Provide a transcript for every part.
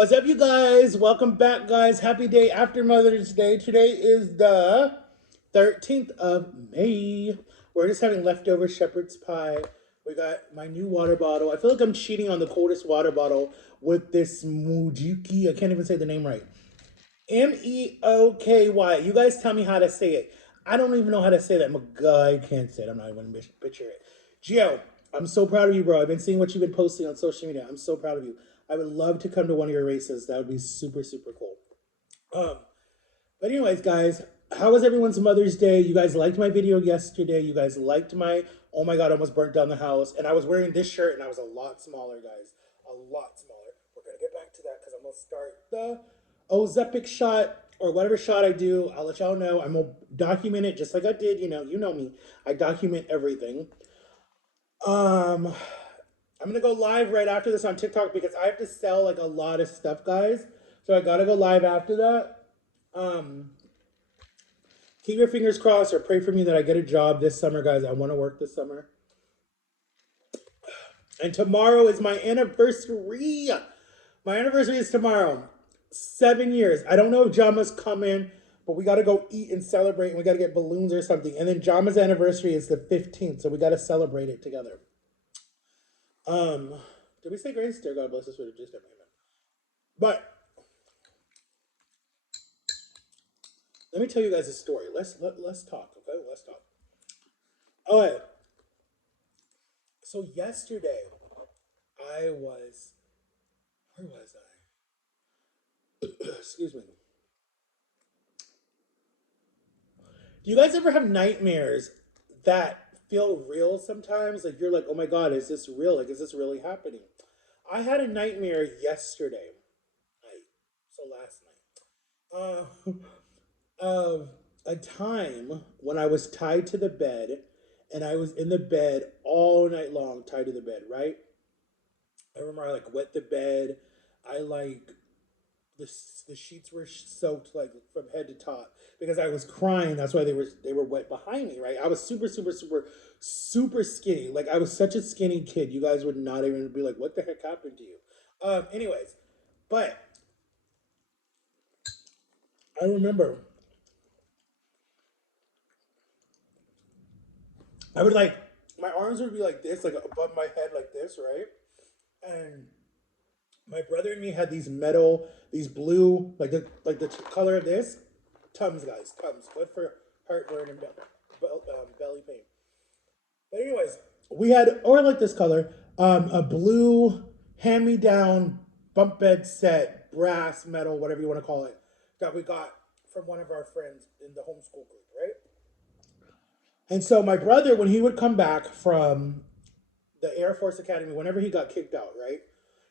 What's up, you guys? Welcome back, guys. Happy day after Mother's Day. Today is the 13th of May. We're just having leftover shepherd's pie. We got my new water bottle. I feel like I'm cheating on the coldest water bottle with this Mujuki. I can't even say the name right. Meoky. You guys tell me how to say it. I don't even know how to say that. I can't say it. I'm not even going to picture it. Gio, I'm so proud of you, bro. I've been seeing what you've been posting on social media. I'm so proud of you. I would love to come to one of your races. That would be super, super cool. Um, but anyways, guys, how was everyone's Mother's Day? You guys liked my video yesterday. You guys liked my oh my god, almost burnt down the house. And I was wearing this shirt and I was a lot smaller, guys. A lot smaller. We're gonna get back to that because I'm gonna start the Ozepic shot or whatever shot I do. I'll let y'all know. I'm gonna document it just like I did. You know me. I document everything. Um, I'm gonna go live right after this on TikTok because I have to sell like a lot of stuff, guys. So I gotta go live after that. Um, Keep your fingers crossed or pray for me that I get a job this summer, guys. I want to work this summer. And tomorrow is my anniversary. My anniversary is tomorrow. 7 years. I don't know if Jama's coming, but we got to go eat and celebrate, and we got to get balloons or something. And then Jama's anniversary is the 15th, so we got to celebrate it together. Um, did we say grace? Dear God bless us with just amen. But let me tell you guys a story. Let's talk, okay? Let's talk. All right. So yesterday, I was where was I? Excuse me. Do you guys ever have nightmares that feel real sometimes? Like you're like, oh my god, is this real? Like, is this really happening? I had a nightmare yesterday night, so last night, of a time when I was tied to the bed, and I was in the bed all night long, tied to the bed. Right? I remember I like wet the bed. I like the the sheets were soaked like from head to top because I was crying. That's why they were wet behind me. Right? I was super super super super skinny. Like I was such a skinny kid. You guys would not even be like, "What the heck happened to you?" Anyways, but I remember I would like my arms would be like this, like above my head, like this, right? And my brother and me had these metal, these blue, like the color of this Tums, guys, Tums, good for heartburn and belly pain. But anyways, we had or like this color, a blue hand me down bunk bed set, brass, metal, whatever you want to call it, that we got from one of our friends in the homeschool group, right? And so my brother, when he would come back from the Air Force Academy, whenever he got kicked out, right?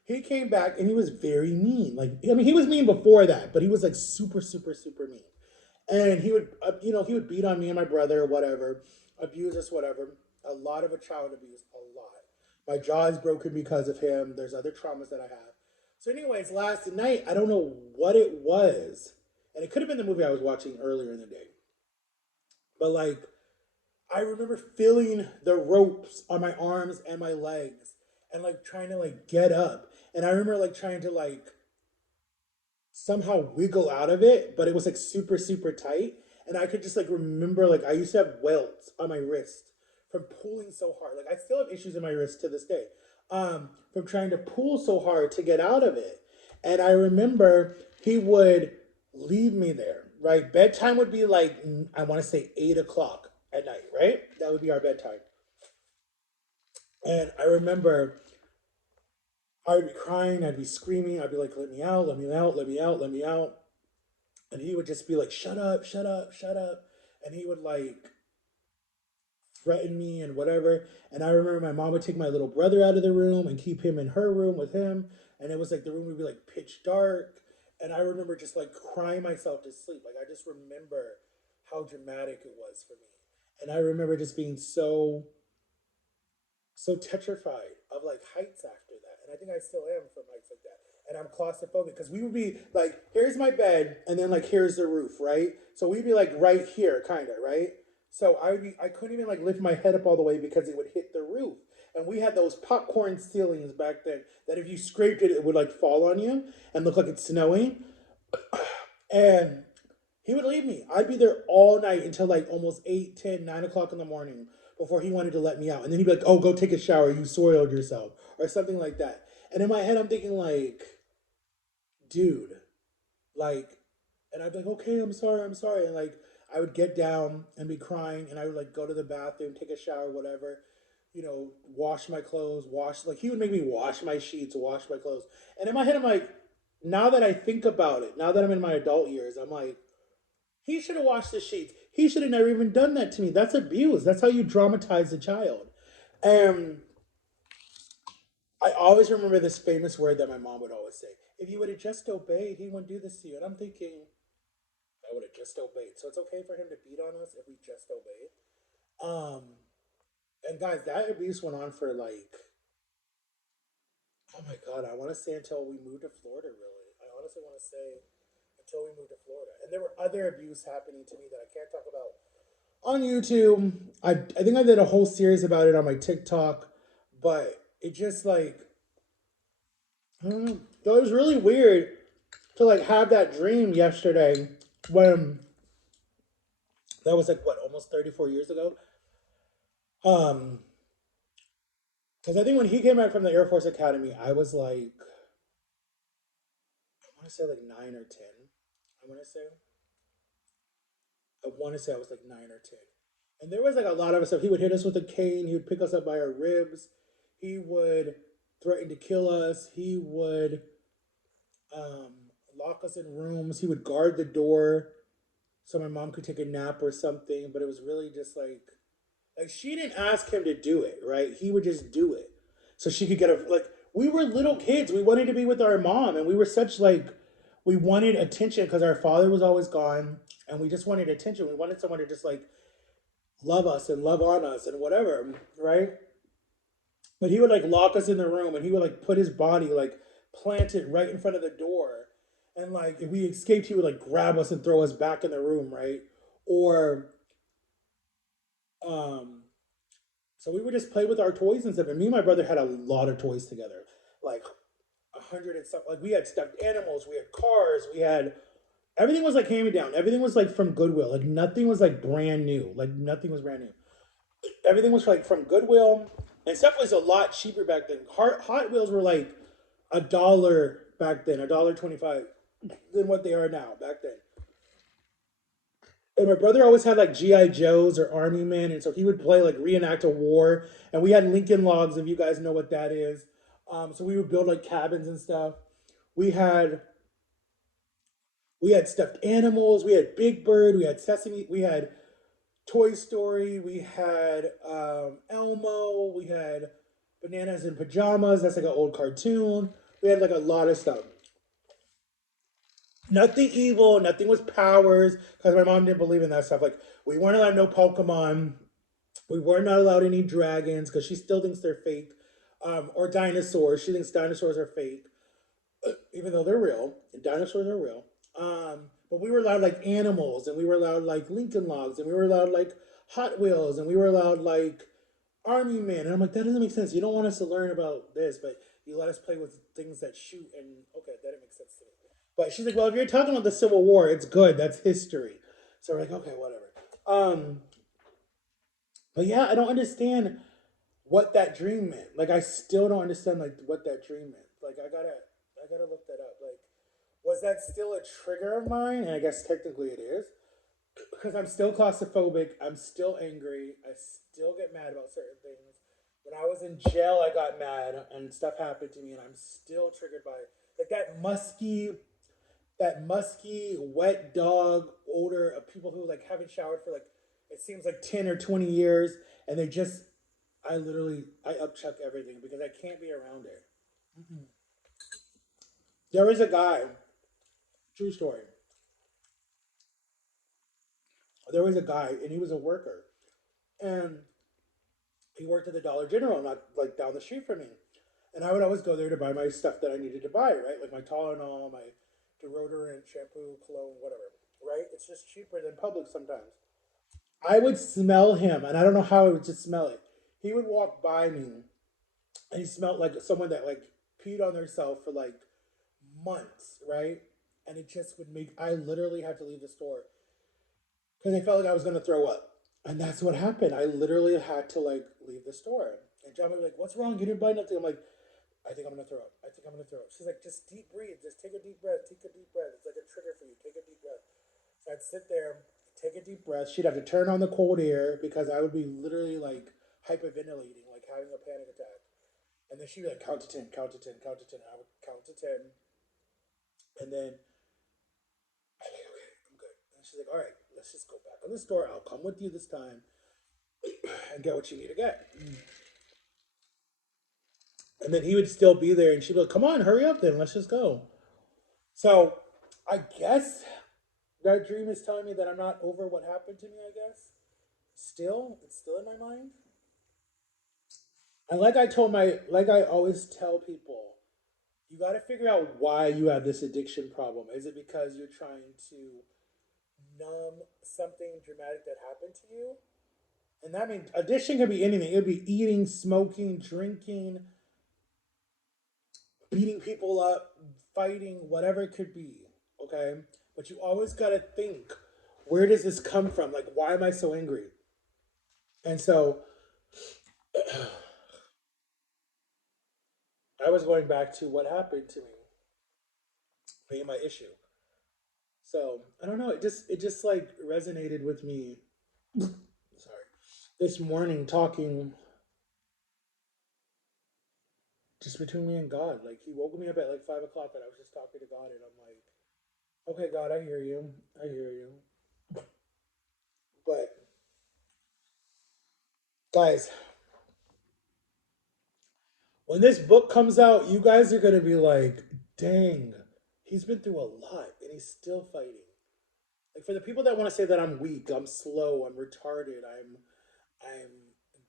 He came back and he was very mean. Like, I mean, he was mean before that, but he was like super, super, super mean. And he would, he would beat on me and my brother, or whatever, abuse us, whatever. A lot of a child abuse, a lot. My jaw is broken because of him. There's other traumas that I have. So, anyways, last night, I don't know what it was, and it could have been the movie I was watching earlier in the day, but like I remember feeling the ropes on my arms and my legs and like trying to like get up. And I remember like trying to like somehow wiggle out of it, but it was like super, super tight. And I could just like remember like I used to have welts on my wrist from pulling so hard. Like I still have issues in my wrist to this day. From trying to pull so hard to get out of it. And I remember he would leave me there, right? Bedtime would be like I want to say 8 o'clock at night, right? That would be our bedtime. And I remember I would be crying, I'd be screaming, I'd be like, let me out, let me out, let me out, let me out. And he would just be like, shut up, shut up, shut up. And he would like threaten me and whatever. And I remember my mom would take my little brother out of the room and keep him in her room with him. And it was like the room would be like pitch dark. And I remember just like crying myself to sleep. Like I just remember how dramatic it was for me. And I remember just being so tetrified of like heights after that. And I think I still am from heights like that. And I'm claustrophobic because we would be like, here's my bed, and then like here's the roof, right? So we'd be like right here, kind of, right? So I couldn't even like lift my head up all the way because it would hit the roof. And we had those popcorn ceilings back then that if you scraped it, it would like fall on you and look like it's snowing. And he would leave me. I'd be there all night until like almost 8, 10, 9 o'clock in the morning before he wanted to let me out. And then he'd be like, oh, go take a shower. You soiled yourself or something like that. And in my head, I'm thinking like, dude, like, and I'd be like, okay, I'm sorry, I'm sorry. And like, I would get down and be crying and I would like go to the bathroom, take a shower, whatever, wash my clothes, like he would make me wash my sheets, wash my clothes. And in my head, I'm like, now that I think about it, now that I'm in my adult years, I'm like, he should have washed the sheets. He should have never even done that to me. That's abuse. That's how you dramatize a child. And I always remember this famous word that my mom would always say. If you would have just obeyed, he wouldn't do this to you. And I'm thinking, I would have just obeyed. So it's okay for him to beat on us if we just obeyed. Um, and guys, that abuse went on for like, oh my God, I want to say until we moved to Florida, really. I honestly want to say until we moved to Florida. And there were other abuse happening to me that I can't talk about on YouTube. I think I did a whole series about it on my TikTok, but it just like, I don't know. So it was really weird to like have that dream yesterday when that was like what, almost 34 years ago. Um, because I think when he came back from the Air Force Academy, I was like, I want to say like 9 or 10. I want to say, I want to say I was like 9 or 10. And there was like a lot of stuff. He would hit us with a cane. He would pick us up by our ribs. He would threaten to kill us. He would um, lock us in rooms. He would guard the door so my mom could take a nap or something. But it was really just like she didn't ask him to do it, right? He would just do it so she could get a like. We were little kids. We wanted to be with our mom, and we were such like we wanted attention because our father was always gone, and we just wanted attention. We wanted someone to just like love us and love on us and whatever, right? But he would like lock us in the room and he would like put his body like plant it right in front of the door. And like if we escaped, he would like grab us and throw us back in the room, right? Or um so we would just play with our toys and stuff. And me and my brother had a lot of toys together. Like 100 and stuff. Like we had stuffed animals, we had cars, we had everything was like hand me down. Everything was like from Goodwill. Like nothing was like brand new. Like nothing was brand new. Everything was like from Goodwill, and stuff was a lot cheaper back then. Hot Wheels were like $1 back then, $1.25 than what they are now back then. And my brother always had like GI Joes or Army Men, and so he would play like reenact a war. And we had Lincoln Logs, if you guys know what that is. So we would build like cabins and stuff. We had we had stuffed animals. We had Big Bird. We had Sesame. We had Toy Story. We had Elmo. We had Bananas in Pajamas. That's like an old cartoon. We had like a lot of stuff. Nothing evil. Nothing was powers because my mom didn't believe in that stuff. Like we weren't allowed no Pokemon. We were not allowed any dragons because she still thinks they're fake. Or dinosaurs. She thinks dinosaurs are fake, even though they're real. And dinosaurs are real. But we were allowed like animals, and we were allowed like Lincoln Logs, and we were allowed like Hot Wheels, and we were allowed like Army Men. And I'm like, that doesn't make sense. You don't want us to learn about this, but you let us play with things that shoot. And okay, that didn't make sense to me. But she's like, well, if you're talking about the Civil War, it's good. That's history. So we're like, okay, whatever. But yeah, I don't understand what that dream meant. Like, I still don't understand like what that dream meant. Like, I gotta look that up. Like, was that still a trigger of mine? And I guess technically it is because I'm still claustrophobic. I'm still angry. I still get mad about certain things. When I was in jail, I got mad and stuff happened to me, and I'm still triggered by it. Like that musky, wet dog odor of people who like haven't showered for like it seems like 10 or 20 years, and I upchuck everything because I can't be around it. Mm-mm. There was a guy, true story. There was a guy, and he was a worker, and he worked at the Dollar General, not like down the street from me. And I would always go there to buy my stuff that I needed to buy, right? Like my Tylenol, my deodorant, shampoo, cologne, whatever, right? It's just cheaper than Publix sometimes. I would smell him, and I don't know how I would just smell it. He would walk by me, and he smelled like someone that like peed on themselves for like months, right? And it just would make I literally had to leave the store because I felt like I was gonna throw up, and that's what happened. I literally had to like leave the store, and John was like, "What's wrong? You didn't buy nothing." I'm like, "I think I'm gonna throw up. I think I'm gonna throw up." She's like, "Just deep breathe. Just take a deep breath. Take a deep breath. It's like a trigger for you. Take a deep breath." So I'd sit there, take a deep breath. She'd have to turn on the cold air because I would be literally like hyperventilating, like having a panic attack. And then she'd be like, count to 10, count to 10, count to 10. I would count to 10. And then I'm like, okay, I'm good. And she's like, all right, let's just go back on the store. I'll come with you this time and get what you need to get. And then he would still be there and she'd be like, come on, hurry up then. Let's just go. So I guess that dream is telling me that I'm not over what happened to me, I guess. Still, it's still in my mind. And like I always tell people, you got to figure out why you have this addiction problem. Is it because you're trying to numb something dramatic that happened to you? And that means addiction could be anything. It could be eating, smoking, drinking, beating people up, fighting, whatever it could be. Okay? But you always got to think, where does this come from? Like, why am I so angry? And so I was going back to what happened to me being my issue. So I don't know. It just like resonated with me. Sorry, this morning talking just between me and God. Like he woke me up at like 5 o'clock, and I was just talking to God, and I'm like, okay, God, I hear you, I hear you. But guys, when this book comes out, you guys are gonna be like, dang, he's been through a lot, and he's still fighting. Like for the people that want to say that I'm weak, I'm slow, I'm retarded, I'm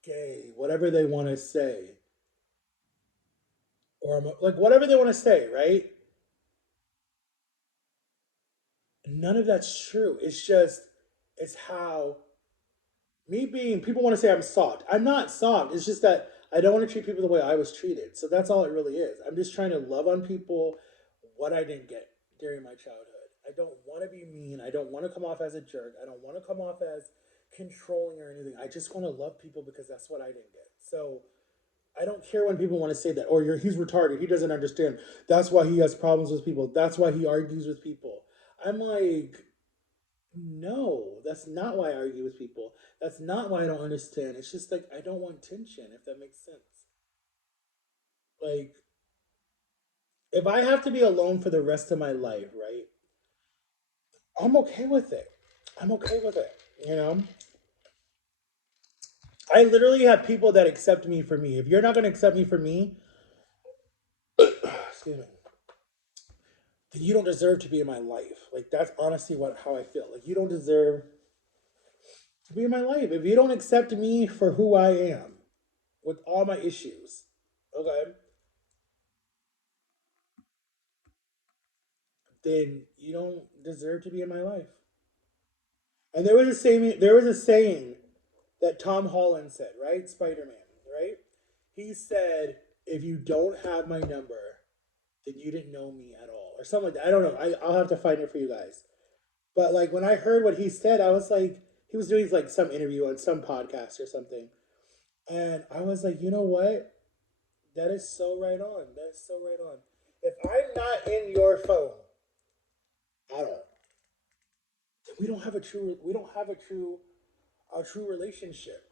gay, whatever they want to say, or I'm like whatever they want to say, right? None of that's true. It's just it's how me being people want to say I'm soft. I'm not soft. It's just that I don't want to treat people the way I was treated. So that's all it really is. I'm just trying to love on people what I didn't get during my childhood. I don't want to be mean. I don't want to come off as a jerk. I don't want to come off as controlling or anything. I just want to love people because that's what I didn't get. So I don't care when people want to say that, or he's retarded. He doesn't understand. That's why he has problems with people. That's why he argues with people. I'm like, no, that's not why I argue with people. That's not why I don't understand. It's just like I don't want tension, if that makes sense. Like, if I have to be alone for the rest of my life, right? I'm okay with it. I'm okay with it. You know, I literally have people that accept me for me. If you're not going to accept me for me, excuse me, then you don't deserve to be in my life. Like that's honestly what how I feel. Like you don't deserve to be in my life. If you don't accept me for who I am with all my issues, okay, then you don't deserve to be in my life. And there was a saying that Tom Holland said, right? Spider-Man, right? He said, if you don't have my number, then you didn't know me at all. Or something like that. I don't know. I'll have to find it for you guys. But like when I heard what he said, I was like, he was doing like some interview on some podcast or something. And I was like, you know what? That is so right on. That is so right on. If I'm not in your phone at all, then we don't have a true relationship.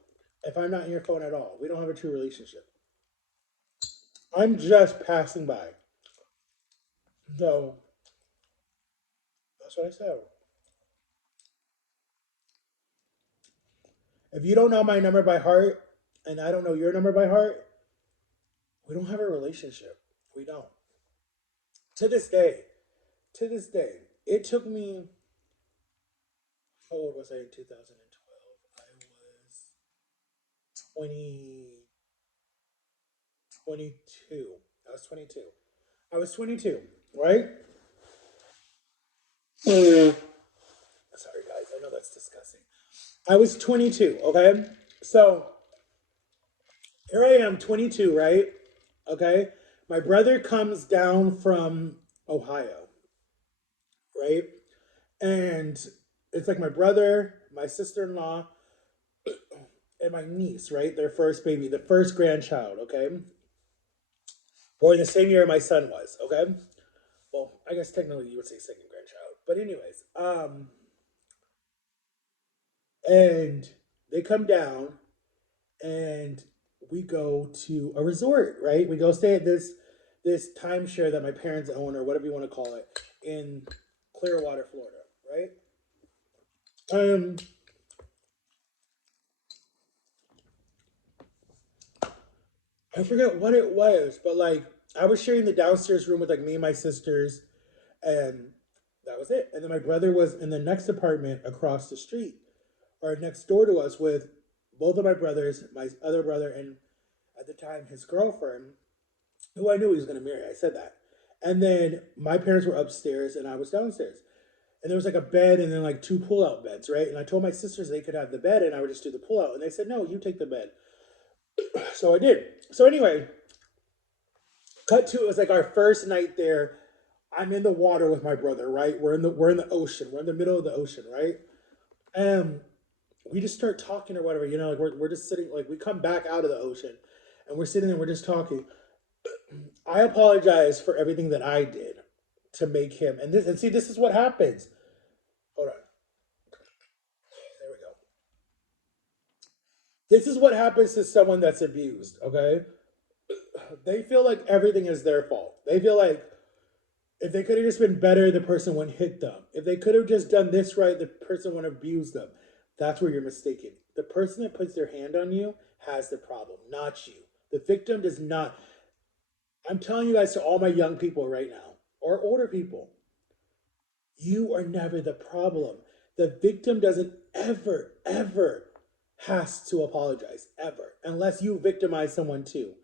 If I'm not in your phone at all, we don't have a true relationship. I'm just passing by. So that's what I said. If you don't know my number by heart and I don't know your number by heart, we don't have a relationship. We don't. To this day, to this day, it took me, how old was I in 2012? I was 20, 22. I was 22. I was 22, right? Sorry, guys. I know that's disgusting. I was 22, okay? So here I am, 22, right? Okay, my brother comes down from Ohio, right? And it's like my brother, my sister in law, and my niece, right? Their first baby, the first grandchild, okay? Born the same year my son was, okay? Well, I guess technically you would say second grandchild. But anyways, and they come down and we go to a resort, right? We go stay at this timeshare that my parents own or whatever you want to call it in Clearwater, Florida, right? Um I forget what it was, but like I was sharing the downstairs room with like me and my sisters, and that was it. And then my brother was in the next apartment across the street or next door to us with both of my brothers, my other brother, and at the time his girlfriend, who I knew he was going to marry. I said that. And then my parents were upstairs and I was downstairs. And there was like a bed and then like two pull out beds, right? And I told my sisters they could have the bed and I would just do the pull out. And they said, no, you take the bed. So I did. So anyway, cut to it was like our first night there. I'm in the water with my brother, right? We're in the ocean. We're in the middle of the ocean, right? And we just start talking or whatever, like we're just sitting like we come back out of the ocean and we're sitting there, we're just talking. I apologize for everything that I did to make him and see this is what happens. Hold on. There we go. This is what happens to someone that's abused, okay? They feel like everything is their fault. They feel like if they could have just been better, the person wouldn't hit them. If they could have just done this right, the person wouldn't abuse them. That's where you're mistaken. The person that puts their hand on you has the problem, not you. The victim does not. I'm telling you guys to all my young people right now, or older people, you are never the problem. The victim doesn't ever has to apologize, ever, unless you victimize someone too.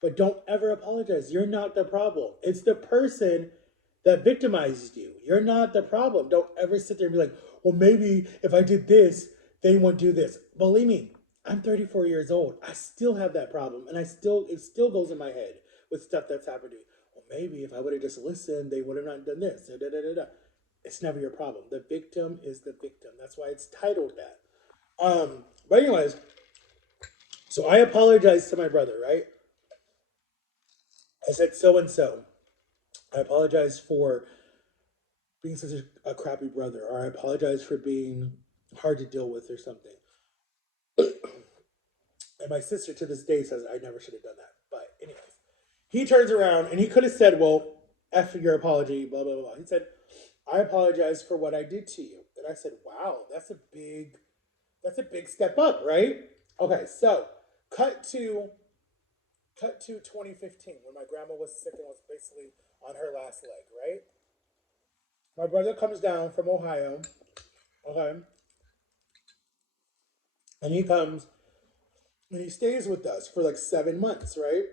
But don't ever apologize. You're not the problem. It's the person that victimized you. You're not the problem. Don't ever sit there and be like, well, maybe if I did this, they won't do this. Believe me, I'm 34 years old. I still have that problem. And it still goes in my head with stuff that's happened to me. Well, maybe if I would have just listened, they would have not done this. Da, da, da, da, da. It's never your problem. The victim is the victim. That's why it's titled that. But anyways, so I apologized to my brother, right? I said so and so. I apologize for being such a crappy brother, or I apologize for being hard to deal with or something. And my sister to this day says I never should have done that. But anyways, he turns around and he could have said, "Well, f your apology," blah blah blah. He said, "I apologize for what I did to you." And I said, "Wow, that's a big step up, right?" Okay, so cut to cut to 2015 when my grandma was sick and was basically on her last leg, right? My brother comes down from Ohio, okay, and he comes and he stays with us for like 7 months, right?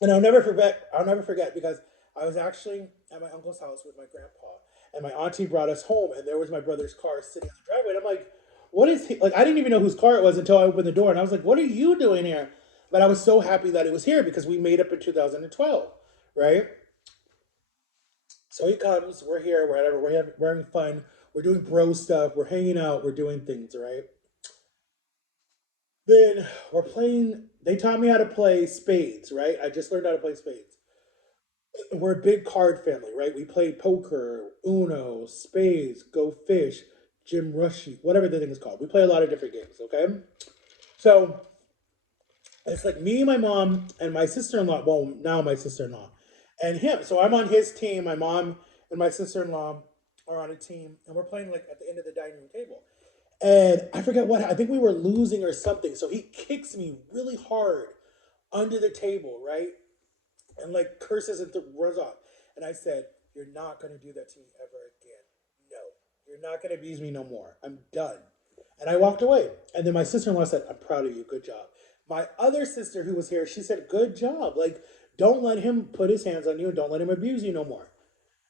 And I'll never forget because I was actually at my uncle's house with my grandpa, and my auntie brought us home, and there was my brother's car sitting on the driveway. And I'm like, "What is he like?" I didn't even know whose car it was until I opened the door, and I was like, "What are you doing here?" But I was so happy that it was here because we made up in 2012, right? So he comes, we're here, whatever, we're having fun, we're doing bro stuff, we're hanging out, we're doing things, right? Then we're playing. They taught me how to play spades, right? I just learned how to play spades. We're a big card family, right? We play poker, Uno, spades, go fish, Jim Rushy, whatever the thing is called. We play a lot of different games, okay? So it's like me, my mom, and my sister in law. Well, now my sister in law, and him. So I'm on his team. My mom and my sister in law are on a team, and we're playing like at the end of the dining room table. And I forget what I think we were losing or something. So he kicks me really hard under the table, right? And like curses and runs off. And I said, "You're not gonna do that to me ever again. No, you're not gonna abuse me no more. I'm done." And I walked away. And then my sister-in-law said, "I'm proud of you. Good job." My other sister who was here, she said, "Good job. Like, don't let him put his hands on you and don't let him abuse you no more."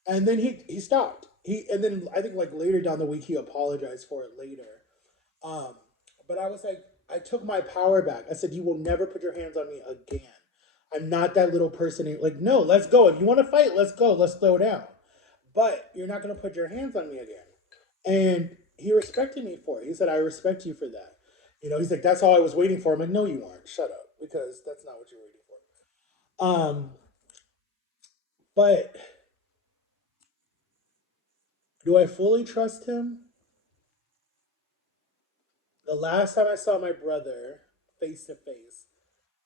And then he stopped. And then I think like later down the week he apologized for it later. Um, but I was like, I took my power back. I said, "You will never put your hands on me again." I'm not that little person. Like, no, let's go. If you want to fight, let's go. Let's throw down. But you're not going to put your hands on me again. And he respected me for it. He said, I respect you for that. He's like, that's all I was waiting for. I'm like, no, you weren't. Shut up. Because that's not what you're waiting for. But do I fully trust him? The last time I saw my brother face to face,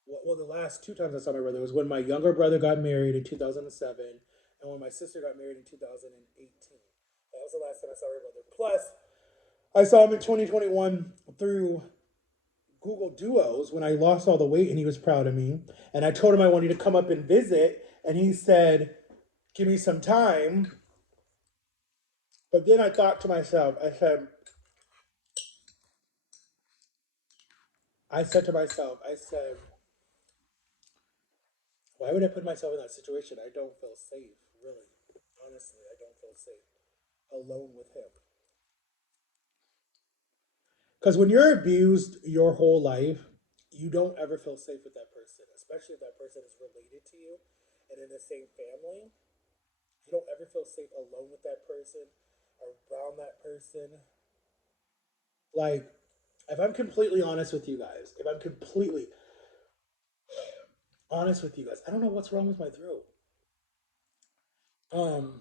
well, the last two times I saw my brother was when my younger brother got married in 2007 and when my sister got married in 2018. That was the last time I saw my brother. Plus, I saw him in 2021 through Google Duos when I lost all the weight and he was proud of me. And I told him I wanted to come up and visit, and he said, give me some time. But then I thought to myself, I said, why would I put myself in that situation? I don't feel safe, really. Honestly, I don't feel safe alone with him. Because when you're abused your whole life, you don't ever feel safe with that person, especially if that person is related to you and in the same family. You don't ever feel safe alone with that person, around that person. Like, if I'm completely honest with you guys, if I'm completely honest with you guys, I don't know what's wrong with my throat. Um,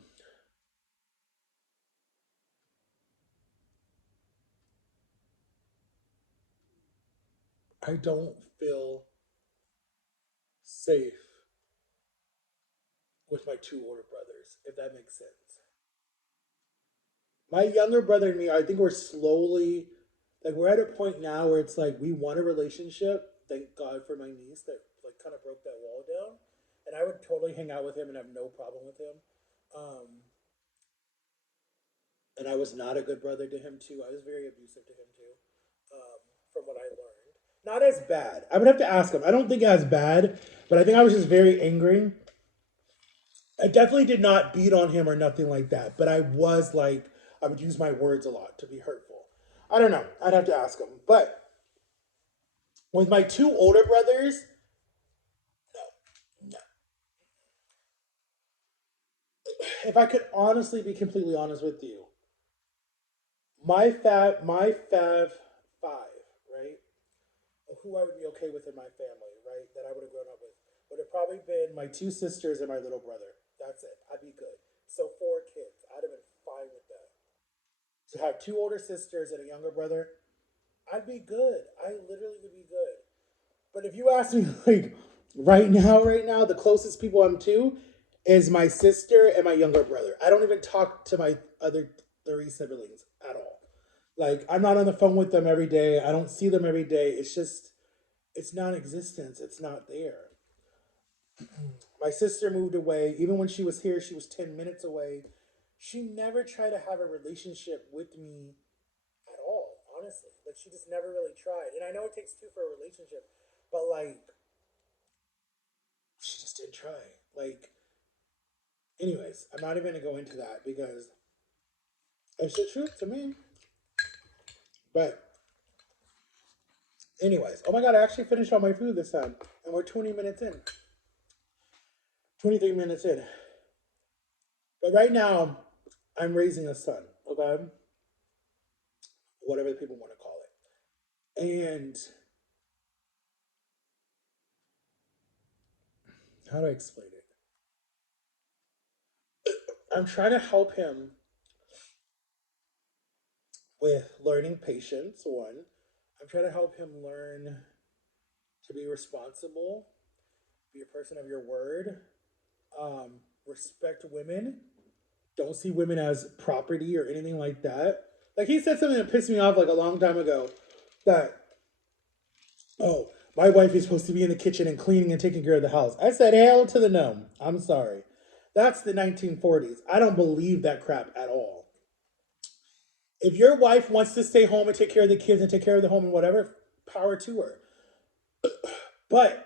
I don't feel safe with my two older brothers, if that makes sense. My younger brother and me, I think we're slowly, like, we're at a point now where it's like we want a relationship. Thank God for my niece that like kind of broke that wall down, and I would totally hang out with him and have no problem with him. Um, and I was not a good brother to him too. I was very abusive to him too, from what I learned. Not as bad. I would have to ask him. I don't think as bad, but I think I was just very angry. I definitely did not beat on him or nothing like that, but I was like, I would use my words a lot to be hurtful. I don't know. I'd have to ask him. But with my two older brothers, no. If I could honestly be completely honest with you, my Fab Five, right? Who I would be okay with in my family, right? That I would have grown up with would have probably been my two sisters and my little brother. That's it. I'd be good. So four kids. I'd have been fine with that. To have two older sisters and a younger brother, I'd be good. I literally would be good. But if you ask me, like, right now, the closest people I'm to is my sister and my younger brother. I don't even talk to my other three siblings at all. Like, I'm not on the phone with them every day. I don't see them every day. It's just, it's non existence. It's not there. My sister moved away. Even when she was here, she was 10 minutes away. She never tried to have a relationship with me at all, honestly. Like, she just never really tried. And I know it takes two for a relationship, but like, she just didn't try. Like, anyways, I'm not even gonna go into that because it's the truth to me. But anyways, oh my god, I actually finished all my food this time, and we're 20 minutes in, 23 minutes in. But right now, I'm raising a son. Okay, whatever the people want to call it, and how do I explain it? I'm trying to help him with learning patience. One, I'm trying to help him learn to be responsible, be a person of your word, respect women, don't see women as property or anything like that. Like he said something that pissed me off like a long time ago that, oh, my wife is supposed to be in the kitchen and cleaning and taking care of the house. I said, hell to the no. I'm sorry. That's the 1940s. I don't believe that crap at all. If your wife wants to stay home and take care of the kids and take care of the home and whatever, power to her. But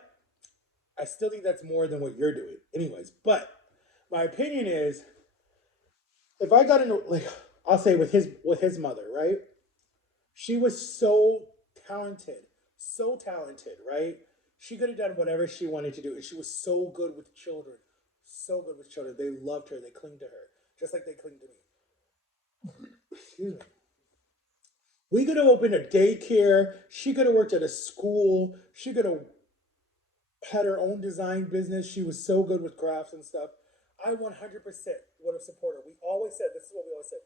I still think that's more than what you're doing. Anyways, but my opinion is if I got into like I'll say with his mother, right? She was so talented, right? She could have done whatever she wanted to do, and she was so good with children, so good with children. They loved her. They cling to her, just like they cling to me. Excuse me. We could have opened a daycare. She could have worked at a school. She could have had her own design business. She was so good with crafts and stuff. I 100% would have supported her. We always said, this is what we always said.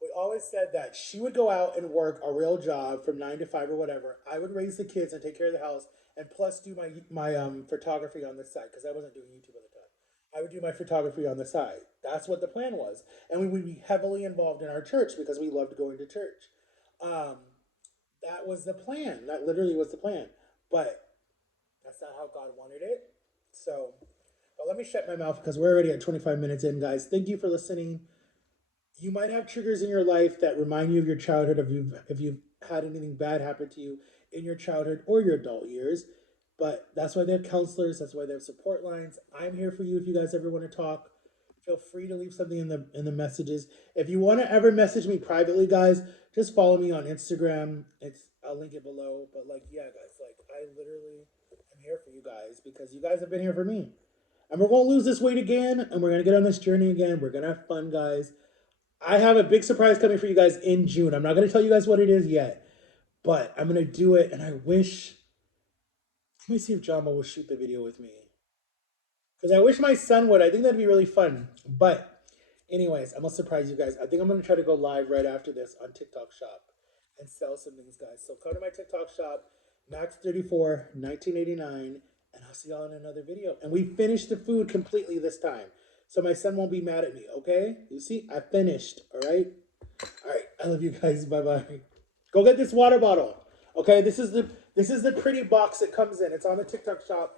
We always said that she would go out and work a real job from 9 to 5 or whatever. I would raise the kids and take care of the house, and plus do my photography on the side because I wasn't doing YouTube at the time. I would do my photography on the side. That's what the plan was, and we would be heavily involved in our church because we loved going to church. Um, that was the plan. That literally was the plan. But that's not how God wanted it. So, but let me shut my mouth because we're already at 25 minutes in, guys. Thank you for listening. You might have triggers in your life that remind you of your childhood if you've had anything bad happen to you in your childhood or your adult years. But that's why they have counselors. That's why they have support lines. I'm here for you if you guys ever want to talk. Feel free to leave something in the messages. If you want to ever message me privately, guys, just follow me on Instagram. I'll link it below. But like, yeah, guys, like I literally am here for you guys because you guys have been here for me. And we're gonna lose this weight again, and we're gonna get on this journey again. We're gonna have fun, guys. I have a big surprise coming for you guys in June. I'm not gonna tell you guys what it is yet, but I'm gonna do it. And I wish. Let me see if Jama will shoot the video with me. Because I wish my son would. I think that'd be really fun. But, anyways, I'm going to surprise you guys. I think I'm going to try to go live right after this on TikTok Shop and sell some things, guys. So come to my TikTok Shop, Max34, 1989, and I'll see y'all in another video. And we finished the food completely this time. So my son won't be mad at me, okay? You see, I finished, all right? All right, I love you guys. Bye-bye. Go get this water bottle, okay? This is the pretty box it comes in. It's on the TikTok Shop.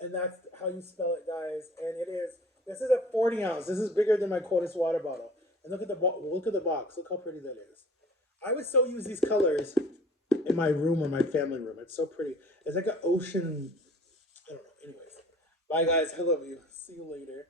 And that's how you spell it, guys. And this is a 40 ounce. This is bigger than my Quotas water bottle. And look at the box. Look how pretty that is. I would so use these colors in my room or my family room. It's so pretty. It's like an ocean. I don't know. Anyways, bye guys. I love you. See you later.